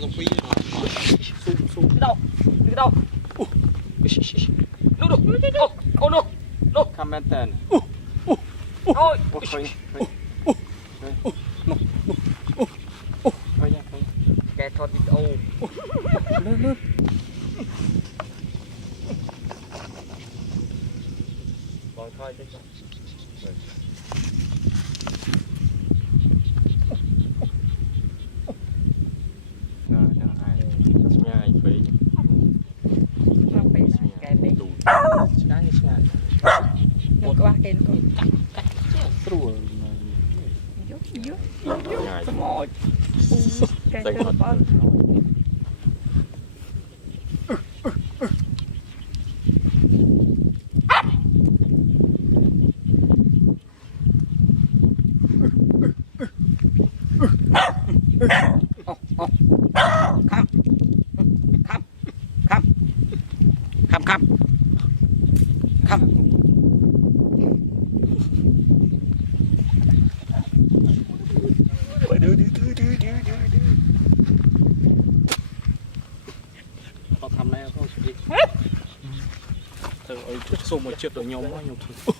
vào dòng phi Đi đâu? Đi đâu? No, no. Oh, no. No. comment tên Ôi. thôi nha Kẻ thọt video. lên còn thôi chứ Một cái ba kênh con. rồi Một. Cái chơi con. Khăm. họ thầm này thôi chị thử ấy chết xô một chiếc ở nhau bao nhiêu thứ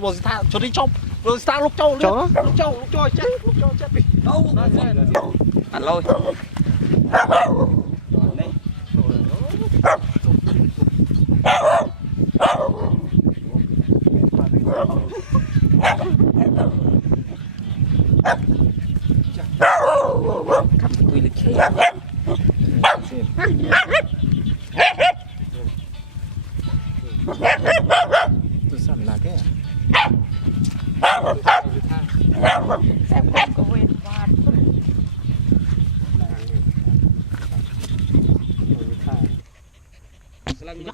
bố gì ta cho đi trong rồi ta lúc trâu chết đâu Ăn lôi. Cầm tùy lịch khí. tôi sẵn là cái Xem con có quên vạt. Selang như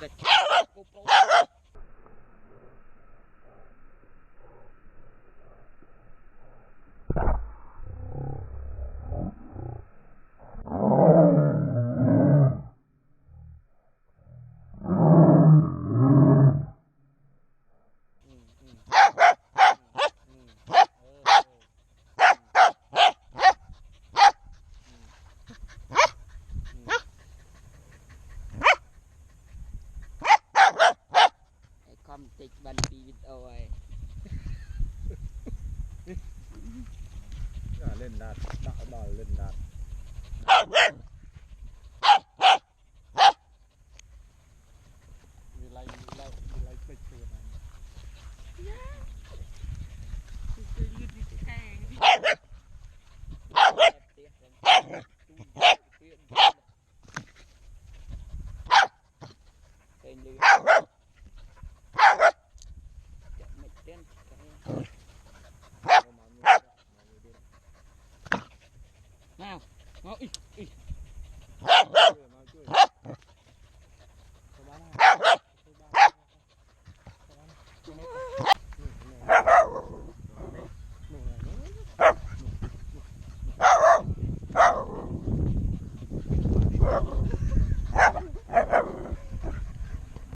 con tịch bàn đi video ấy. lên đạt đạo bảo lên đạt